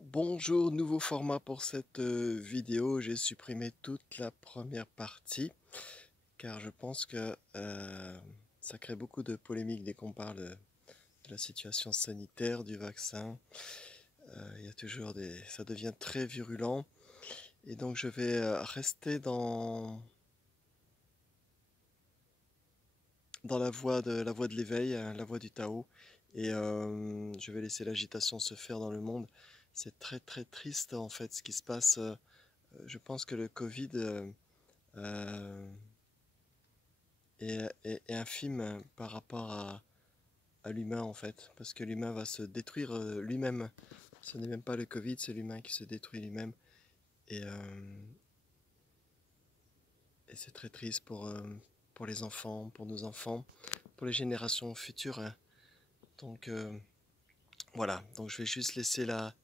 Bonjour, nouveau format pour cette vidéo. J'ai supprimé toute la première partie car je pense que ça crée beaucoup de polémiques dès qu'on parle de la situation sanitaire, du vaccin. Il y a toujours ça devient très virulent et donc je vais rester dans la voie de l'éveil, la voie du Tao et je vais laisser l'agitation se faire dans le monde. C'est très très triste en fait ce qui se passe. Je pense que le Covid euh, est infime par rapport à l'humain en fait, parce que l'humain va se détruire lui-même. Ce n'est même pas le Covid, c'est l'humain qui se détruit lui-même. Et, euh, et c'est très triste pour les enfants, pour nos enfants, pour les générations futures, hein. Donc voilà, donc je vais juste laisser la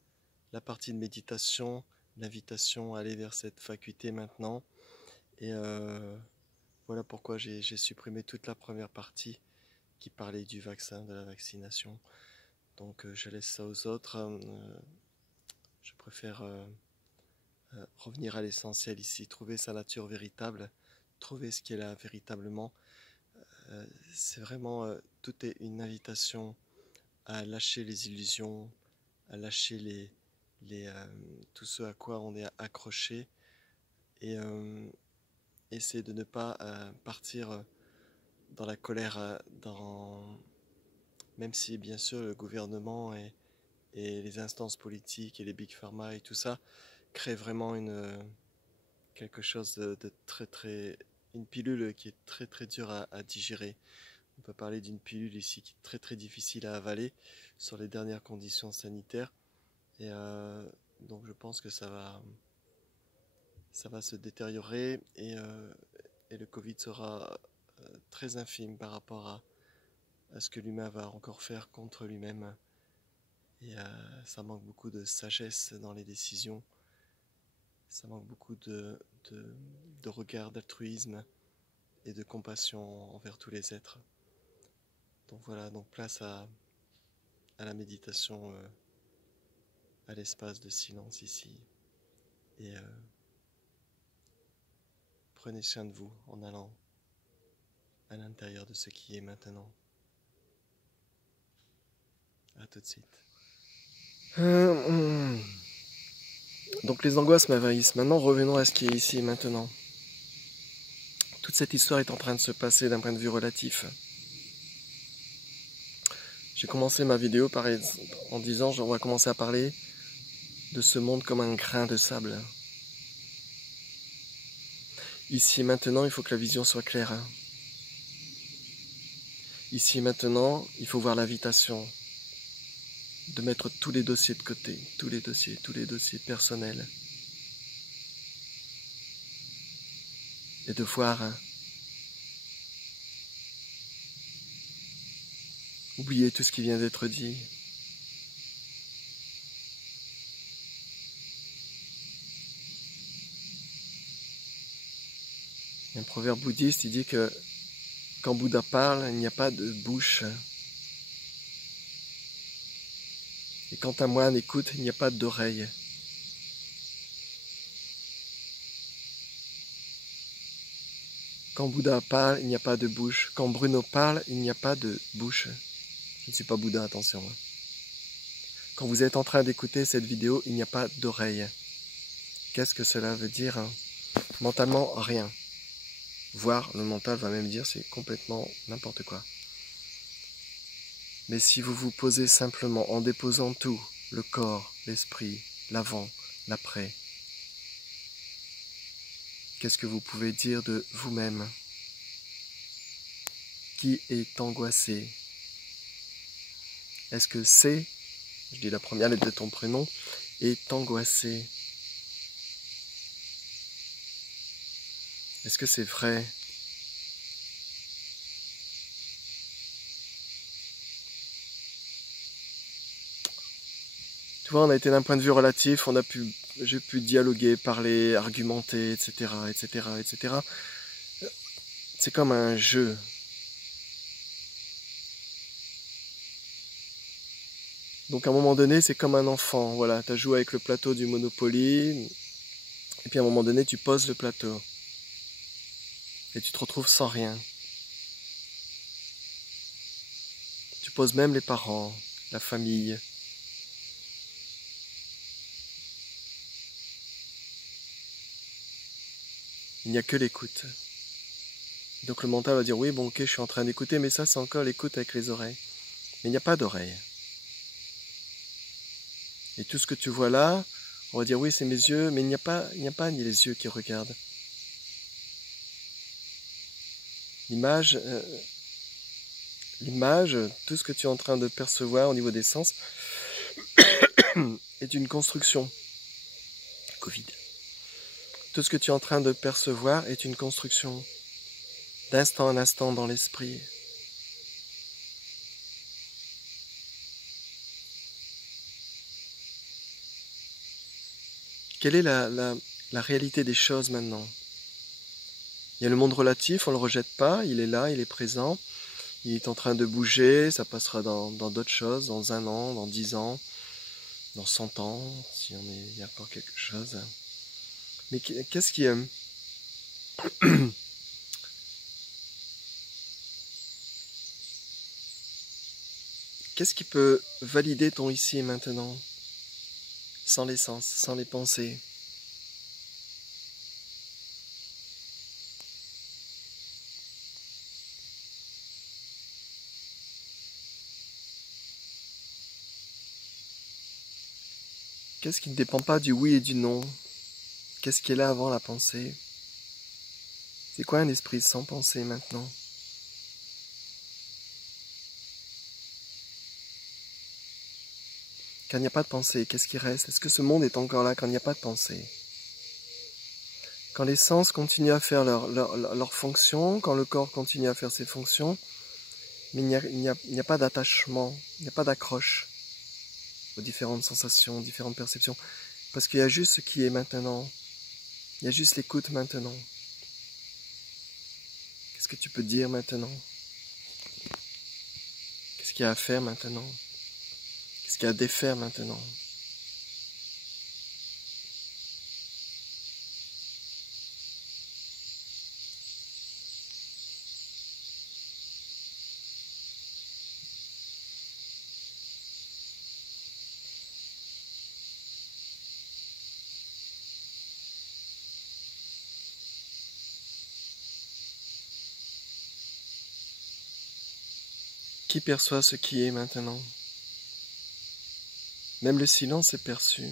partie de méditation, l'invitation à aller vers cette faculté maintenant. Et voilà pourquoi j'ai supprimé toute la première partie qui parlait du vaccin, de la vaccination. Donc je laisse ça aux autres. Je préfère revenir à l'essentiel ici, trouver sa nature véritable, trouver ce qui est là véritablement. C'est vraiment, tout est une invitation à lâcher les illusions, à lâcher tout ce à quoi on est accroché et essayer de ne pas partir dans la colère, même si bien sûr le gouvernement et les instances politiques et les big pharma et tout ça créent vraiment quelque chose de très très, une pilule qui est très très dure à digérer. On peut parler d'une pilule ici qui est très très difficile à avaler sur les dernières conditions sanitaires et donc je pense que ça va se détériorer et le Covid sera très infime par rapport à ce que l'humain va encore faire contre lui-même. Et ça manque beaucoup de sagesse dans les décisions, ça manque beaucoup de regard, d'altruisme et de compassion envers tous les êtres. Donc voilà, donc place à la méditation, à l'espace de silence ici. Et prenez soin de vous en allant à l'intérieur de ce qui est maintenant. À tout de suite. Donc les angoisses m'envahissent. Maintenant, revenons à ce qui est ici et maintenant. Toute cette histoire est en train de se passer d'un point de vue relatif. J'ai commencé ma vidéo en disant on va commencer à parler de ce monde comme un grain de sable. Ici et maintenant, il faut que la vision soit claire. Ici et maintenant, il faut voir l'invitation de mettre tous les dossiers de côté, tous les dossiers personnels, et de voir, oublier tout ce qui vient d'être dit. Il y a un proverbe bouddhiste, il dit que quand Bouddha parle, il n'y a pas de bouche. Et quand un moine écoute, il n'y a pas d'oreille. Quand Bouddha parle, il n'y a pas de bouche. Quand Bruno parle, il n'y a pas de bouche. Je ne suis pas Bouddha, attention. Quand vous êtes en train d'écouter cette vidéo, il n'y a pas d'oreille. Qu'est-ce que cela veut dire? Mentalement, rien. Voire, le mental va même dire c'est complètement n'importe quoi. Mais si vous vous posez simplement en déposant tout, le corps, l'esprit, l'avant, l'après, qu'est-ce que vous pouvez dire de vous-même? Qui est angoissé? Est-ce que c'est, je dis la première lettre de ton prénom, est angoissé? Est-ce que c'est vrai? Tu vois, on a été d'un point de vue relatif, j'ai pu dialoguer, parler, argumenter, etc., etc., etc. C'est comme un jeu. Donc à un moment donné, c'est comme un enfant. Voilà, tu as joué avec le plateau du Monopoly, et puis à un moment donné, tu poses le plateau. Et tu te retrouves sans rien. Tu poses même les parents, la famille. Il n'y a que l'écoute. Donc le mental va dire oui, bon ok, je suis en train d'écouter, mais ça c'est encore l'écoute avec les oreilles. Mais il n'y a pas d'oreille. Et tout ce que tu vois là, on va dire oui, c'est mes yeux, mais il n'y a pas ni les yeux qui regardent. L'image, tout ce que tu es en train de percevoir au niveau des sens, est une construction. Covid. Tout ce que tu es en train de percevoir est une construction d'instant en instant dans l'esprit. Quelle est la réalité des choses maintenant? Il y a le monde relatif, on ne le rejette pas, il est là, il est présent, il est en train de bouger, ça passera dans d'autres choses, dans 1 an, dans 10 ans, dans 100 ans, si on est, il y a encore quelque chose. Mais qu'est-ce qui... qu'est-ce qui peut valider ton ici et maintenant, sans les sens, sans les pensées? Qu'est-ce qui ne dépend pas du oui et du non? Qu'est-ce qui est là avant la pensée? C'est quoi un esprit sans pensée maintenant? Quand il n'y a pas de pensée, qu'est-ce qui reste? Est-ce que ce monde est encore là quand il n'y a pas de pensée? Quand les sens continuent à faire leur fonction, quand le corps continue à faire ses fonctions, mais il n'y a pas d'attachement, il n'y a pas d'accroche aux différentes sensations, aux différentes perceptions, parce qu'il y a juste ce qui est maintenant, il y a juste l'écoute maintenant. Qu'est-ce que tu peux dire maintenant? Qu'est-ce qu'il y a à faire maintenant? Qu'est-ce qu'il y a à défaire maintenant? Qui perçoit ce qui est maintenant? Même le silence est perçu.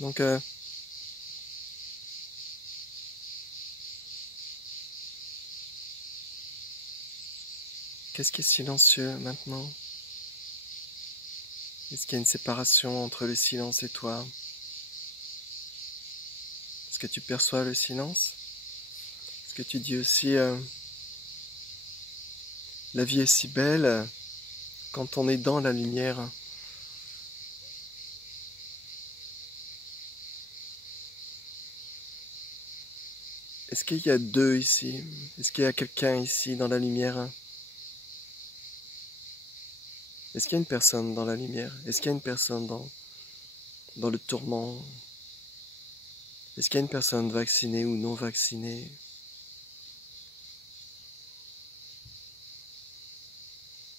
Donc, qu'est-ce qui est silencieux maintenant? Est-ce qu'il y a une séparation entre le silence et toi? Est-ce que tu perçois le silence? Est-ce que tu dis aussi la vie est si belle quand on est dans la lumière? Est-ce qu'il y a deux ici? Est-ce qu'il y a quelqu'un ici dans la lumière? Est-ce qu'il y a une personne dans la lumière? Est-ce qu'il y a une personne dans le tourment? Est-ce qu'il y a une personne vaccinée ou non vaccinée?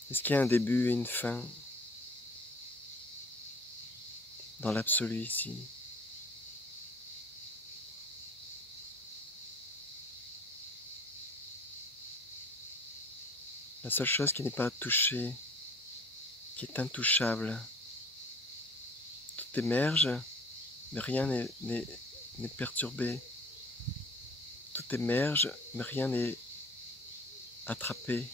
Est-ce qu'il y a un début et une fin dans l'absolu ici? La seule chose qui n'est pas touchée, qui est intouchable, tout émerge, mais rien n'est perturbé. Tout émerge, mais rien n'est attrapé.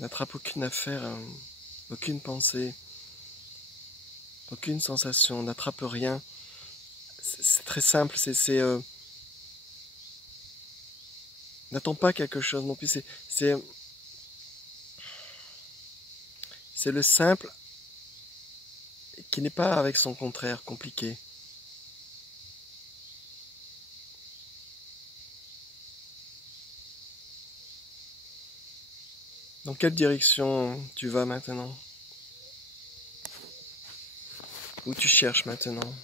N'attrape aucune affaire. aucune pensée, aucune sensation, n'attrape rien. C'est très simple, n'attends pas quelque chose non plus, c'est le simple qui n'est pas avec son contraire compliqué. Dans quelle direction tu vas maintenant? Où tu cherches maintenant?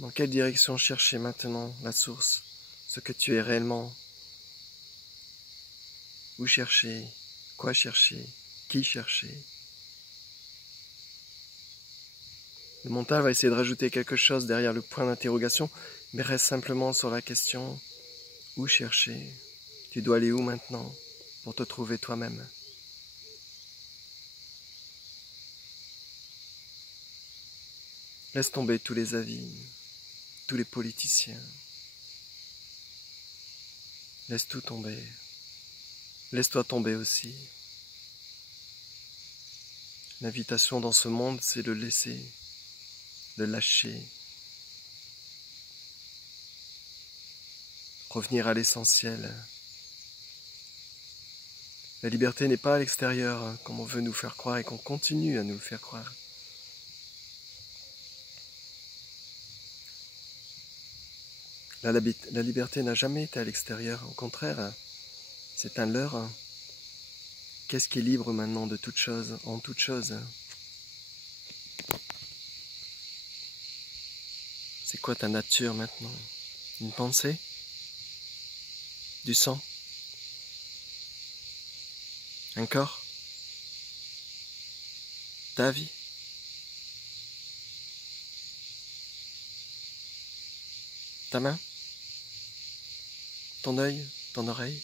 Dans quelle direction chercher maintenant la source? Ce que tu es réellement? Où chercher? Quoi chercher? Qui chercher? Le mental va essayer de rajouter quelque chose derrière le point d'interrogation, mais reste simplement sur la question où chercher? Tu dois aller où maintenant pour te trouver toi-même? Laisse tomber tous les avis, tous les politiciens. Laisse tout tomber. Laisse-toi tomber aussi. L'invitation dans ce monde, c'est de laisser, de lâcher. Revenir à l'essentiel. La liberté n'est pas à l'extérieur, comme on veut nous faire croire et qu'on continue à nous le faire croire. La liberté n'a jamais été à l'extérieur, au contraire, c'est un leurre. Qu'est-ce qui est libre maintenant de toute chose, en toute chose? C'est quoi ta nature maintenant? Une pensée? Du sang? Un corps? Ta vie? Ta main? Ton œil? Ton oreille?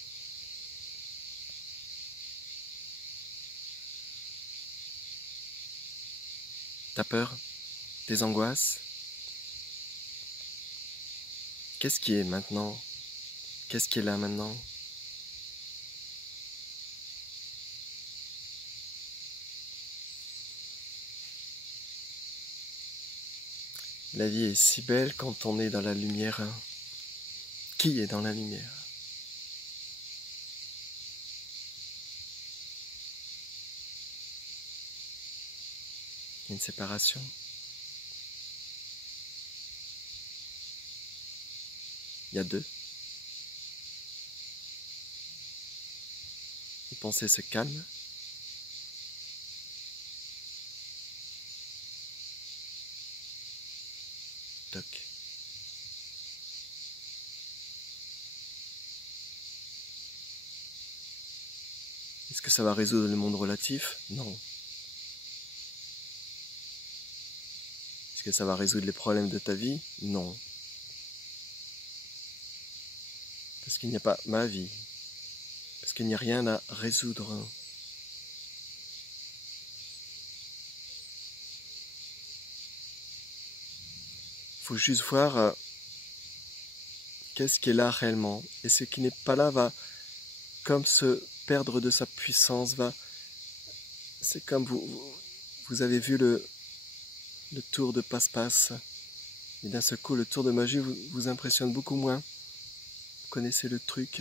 Ta peur? Tes angoisses? Qu'est-ce qui est maintenant? Qu'est-ce qui est là maintenant? La vie est si belle quand on est dans la lumière. Qui est dans la lumière? Il y a une séparation. Il y a deux. Les pensées se calment. Toc. Est-ce que ça va résoudre le monde relatif? Non. Est-ce que ça va résoudre les problèmes de ta vie? Non. Parce qu'il n'y a pas ma vie. Parce qu'il n'y a rien à résoudre. Il faut juste voir qu'est-ce qui est là réellement. Et ce qui n'est pas là va comme se perdre de sa puissance. C'est comme vous avez vu le tour de passe-passe. Et d'un seul coup, le tour de magie vous impressionne beaucoup moins. Vous connaissez le truc.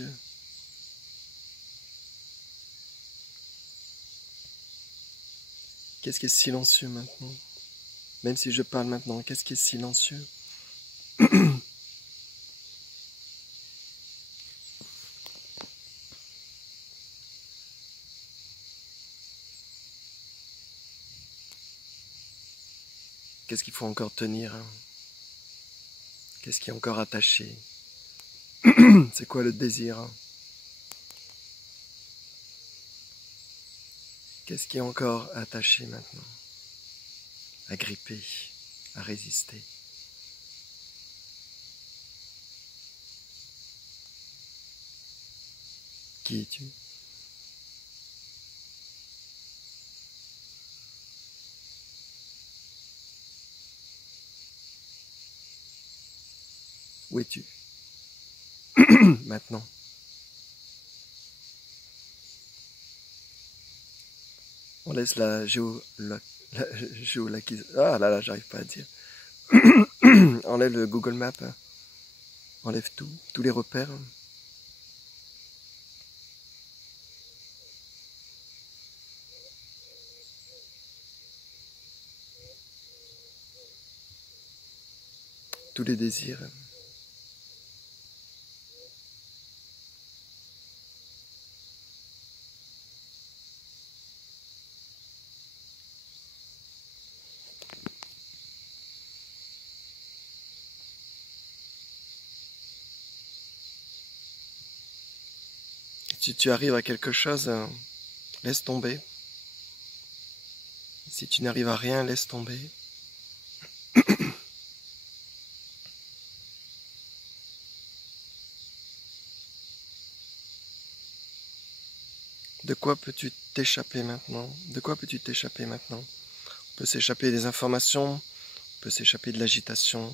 Qu'est-ce qui est silencieux maintenant? Même si je parle maintenant, qu'est-ce qui est silencieux? Qu'est-ce qu'il faut encore tenir? Qu'est-ce qui est encore attaché? C'est quoi le désir? Qu'est-ce qui est encore attaché maintenant? À gripper, à résister. Qui es-tu? Où es-tu? Maintenant. On laisse la géolocalisation. Ah là là, j'arrive pas à dire. Enlève le Google Maps. Enlève tout, tous les repères. Tous les désirs. Si tu arrives à quelque chose, laisse tomber. Si tu n'arrives à rien, laisse tomber. De quoi peux-tu t'échapper maintenant? De quoi peux-tu t'échapper maintenant? On peut s'échapper des informations, on peut s'échapper de l'agitation,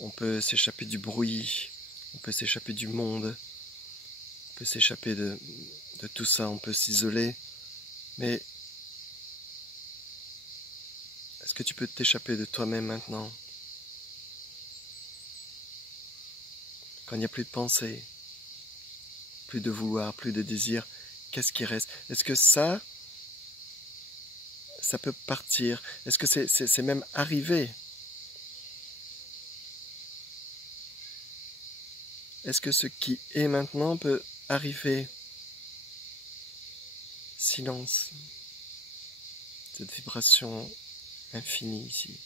on peut s'échapper du bruit, on peut s'échapper du monde, on peut s'échapper de tout ça, on peut s'isoler. Mais est-ce que tu peux t'échapper de toi-même maintenant? Quand il n'y a plus de pensée, plus de vouloir, plus de désir, qu'est-ce qui reste? Est-ce que ça peut partir? Est-ce que c'est même arrivé? Est-ce que ce qui est maintenant peut arriver? Silence. Cette vibration infinie ici.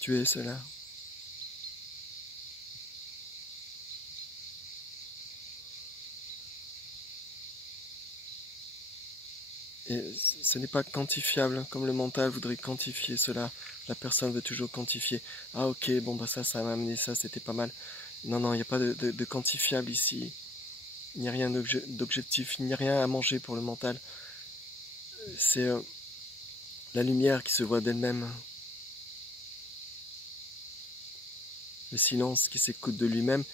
Tu es cela. Et ce n'est pas quantifiable comme le mental voudrait quantifier cela. La personne veut toujours quantifier. Ah ok, bon bah ça m'a amené ça, c'était pas mal. Non, non, il n'y a pas de quantifiable ici. Il n'y a rien d'objectif, il n'y a rien à manger pour le mental. C'est la lumière qui se voit d'elle-même. Le silence qui s'écoute de lui-même.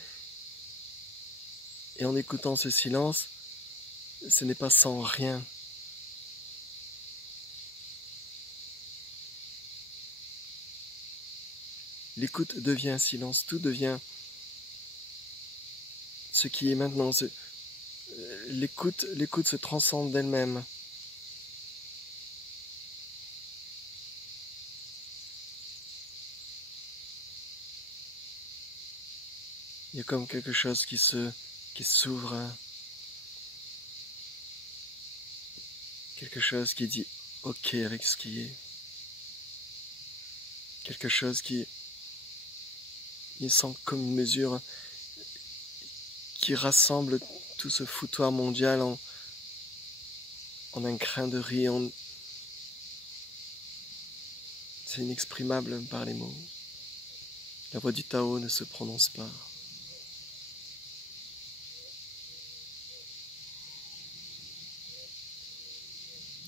Et en écoutant ce silence, ce n'est pas sans rien. L'écoute devient silence, tout devient ce qui est maintenant. L'écoute se transcende d'elle-même. Il y a comme quelque chose qui s'ouvre, quelque chose qui dit ok avec ce qui est, quelque chose qui sent comme une mesure qui rassemble tout ce foutoir mondial en un grain de riz. C'est inexprimable par les mots. La voix du Tao ne se prononce pas.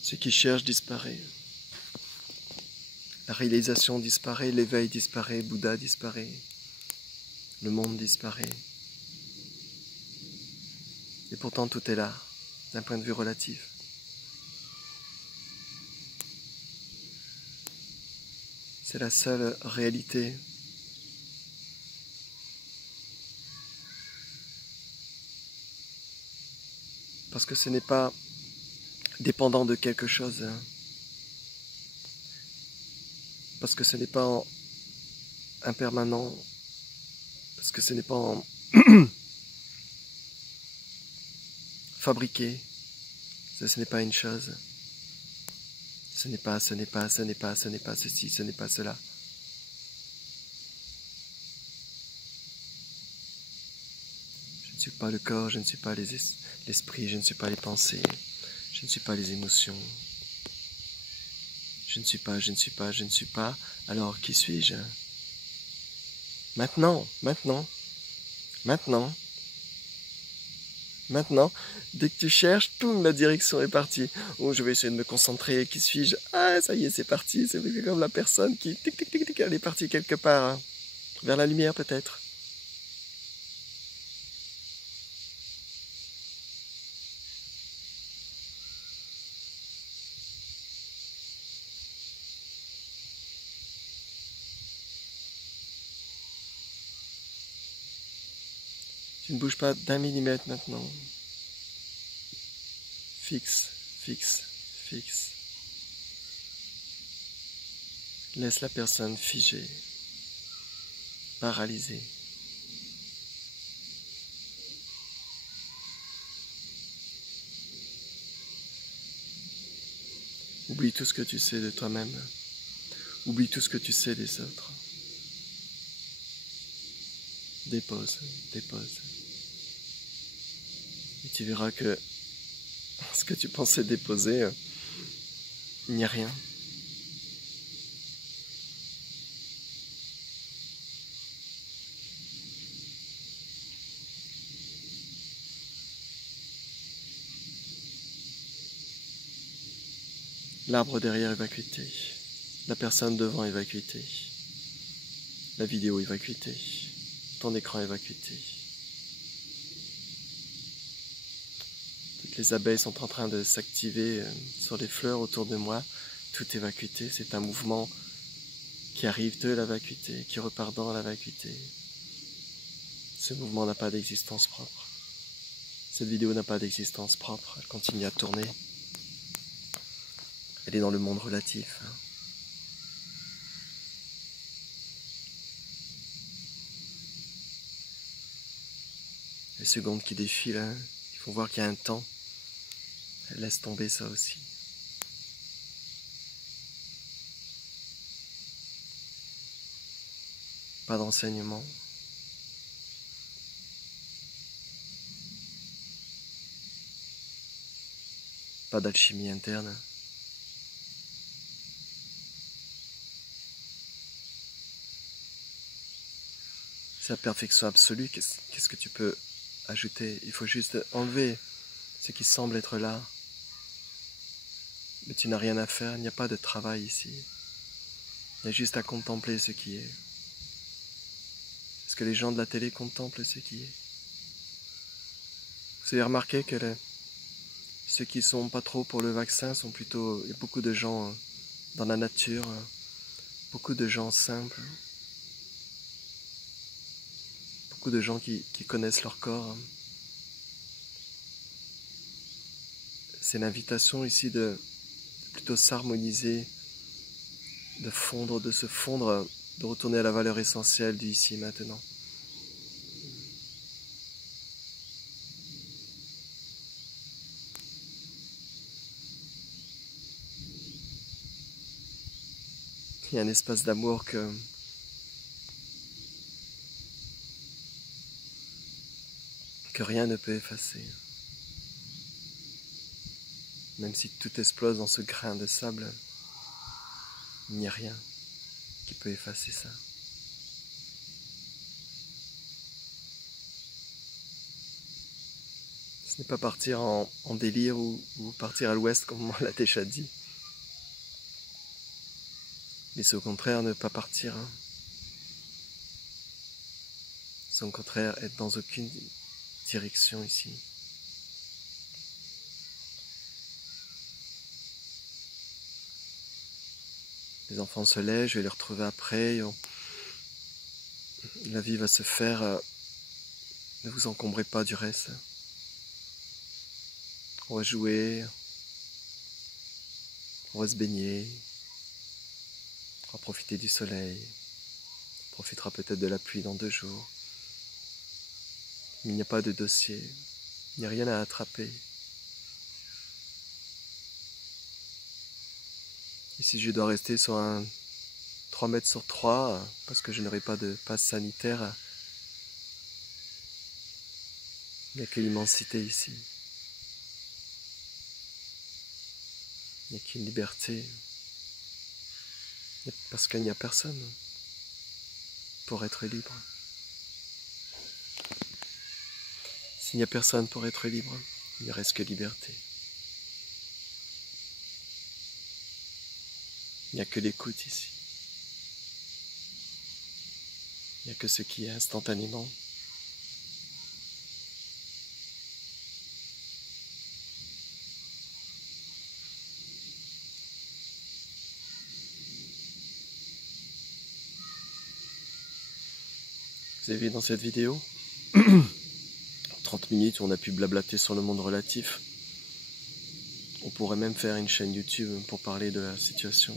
Ce qui cherche disparaît. La réalisation disparaît, l'éveil disparaît, Bouddha disparaît, le monde disparaît. Et pourtant tout est là, d'un point de vue relatif. C'est la seule réalité. Parce que ce n'est pas dépendant de quelque chose. Parce que ce n'est pas impermanent. Parce que ce n'est pas fabriqué. Ce n'est pas une chose. Ce n'est pas ceci, ce n'est pas cela. Je ne suis pas le corps, je ne suis pas l'esprit, je ne suis pas les pensées, je ne suis pas les émotions. Je ne suis pas. Alors, qui suis-je? Maintenant. Dès que tu cherches, toute la direction est partie. Oh, je vais essayer de me concentrer. Qui suis-je? Ah, ça y est, c'est parti. C'est comme la personne qui, tic, tic, tic, tic, elle est partie quelque part. Vers la lumière, peut-être. Tu ne bouges pas d'un millimètre maintenant. Fixe, fixe, fixe. Laisse la personne figée, paralysée. Oublie tout ce que tu sais de toi-même. Oublie tout ce que tu sais des autres. Dépose, dépose. Et tu verras que ce que tu pensais déposer, il n'y a rien. L'arbre derrière est vacuité. La personne devant est vacuée. La vidéo est vacuée. Ton écran est vacué. Toutes les abeilles sont en train de s'activer sur les fleurs autour de moi. Tout est vacuité. C'est un mouvement qui arrive de la vacuité, qui repart dans la vacuité. Ce mouvement n'a pas d'existence propre. Cette vidéo n'a pas d'existence propre. Elle continue à tourner. Elle est dans le monde relatif. Les secondes qui défilent, il faut voir qu'il y a un temps. Elle laisse tomber ça aussi. Pas d'enseignement. Pas d'alchimie interne. C'est la perfection absolue. Qu'est-ce que tu peux ajouter? Il faut juste enlever ce qui semble être là. Mais tu n'as rien à faire, il n'y a pas de travail ici. Il y a juste à contempler ce qui est. Est-ce que les gens de la télé contemplent ce qui est? Vous avez remarqué que ceux qui sont pas trop pour le vaccin sont plutôt... Il y a beaucoup de gens dans la nature, beaucoup de gens simples, beaucoup de gens qui connaissent leur corps. C'est l'invitation ici de plutôt s'harmoniser, de fondre, de se fondre, de retourner à la valeur essentielle du ici et maintenant. Il y a un espace d'amour que rien ne peut effacer. Même si tout explose dans ce grain de sable, il n'y a rien qui peut effacer ça. Ce n'est pas partir en délire ou partir à l'ouest comme on l'a déjà dit. Mais c'est au contraire ne pas partir. C'est au contraire être dans aucune direction ici. Les enfants se lèvent, je vais les retrouver après. La vie va se faire. Ne vous encombrez pas du reste. On va jouer. On va se baigner. On va profiter du soleil. On profitera peut-être de la pluie dans 2 jours. Il n'y a pas de dossier. Il n'y a rien à attraper. Et si je dois rester sur un 3 mètres sur 3, parce que je n'aurai pas de passe sanitaire, il n'y a que l'immensité ici. Il n'y a qu'une liberté. Parce qu'il n'y a personne pour être libre. S'il n'y a personne pour être libre, il ne reste que liberté. Il n'y a que l'écoute ici. Il n'y a que ce qui est instantanément. Vous avez vu dans cette vidéo, 30 minutes où on a pu blablater sur le monde relatif. On pourrait même faire une chaîne YouTube pour parler de la situation.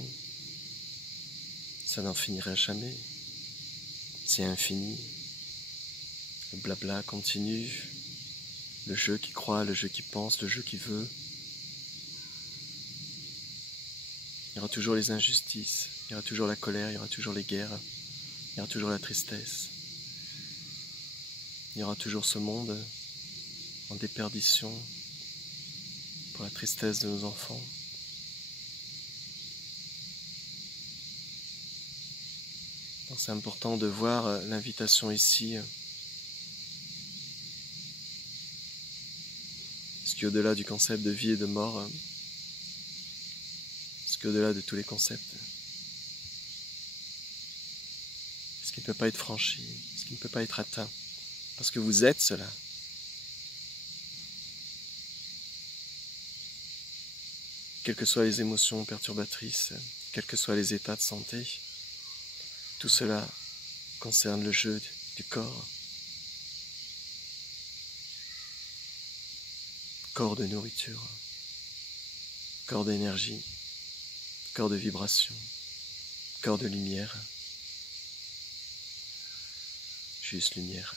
Ça n'en finirait jamais. C'est infini. Le blabla continue. Le jeu qui croit, le jeu qui pense, le jeu qui veut. Il y aura toujours les injustices, il y aura toujours la colère, il y aura toujours les guerres, il y aura toujours la tristesse. Il y aura toujours ce monde en déperdition pour la tristesse de nos enfants. Donc c'est important de voir l'invitation ici. Ce qui est au-delà du concept de vie et de mort, ce qui est au-delà de tous les concepts. Ce qui ne peut pas être franchi, ce qui ne peut pas être atteint. Parce que vous êtes cela. Quelles que soient les émotions perturbatrices, quels que soient les états de santé, tout cela concerne le jeu du corps. Corps de nourriture, corps d'énergie, corps de vibration, corps de lumière. Juste lumière.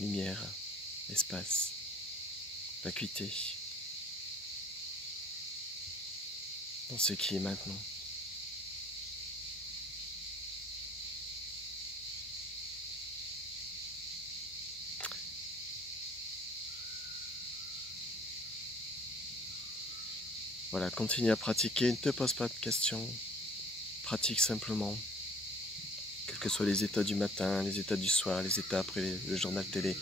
Lumière, espace, vacuité. Dans ce qui est maintenant. Voilà, continue à pratiquer, ne te pose pas de questions. Pratique simplement. Quels que soient les états du matin, les états du soir, les états après le journal télé.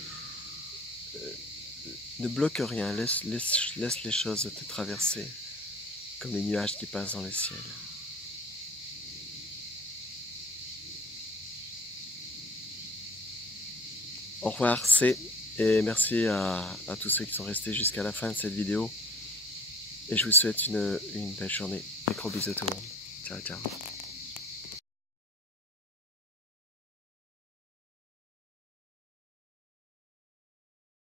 Ne bloque rien, laisse les choses te traverser, comme les nuages qui passent dans le ciel. Au revoir, et merci à tous ceux qui sont restés jusqu'à la fin de cette vidéo. Et je vous souhaite une belle journée. Des gros bisous à tout le monde. Ciao, ciao.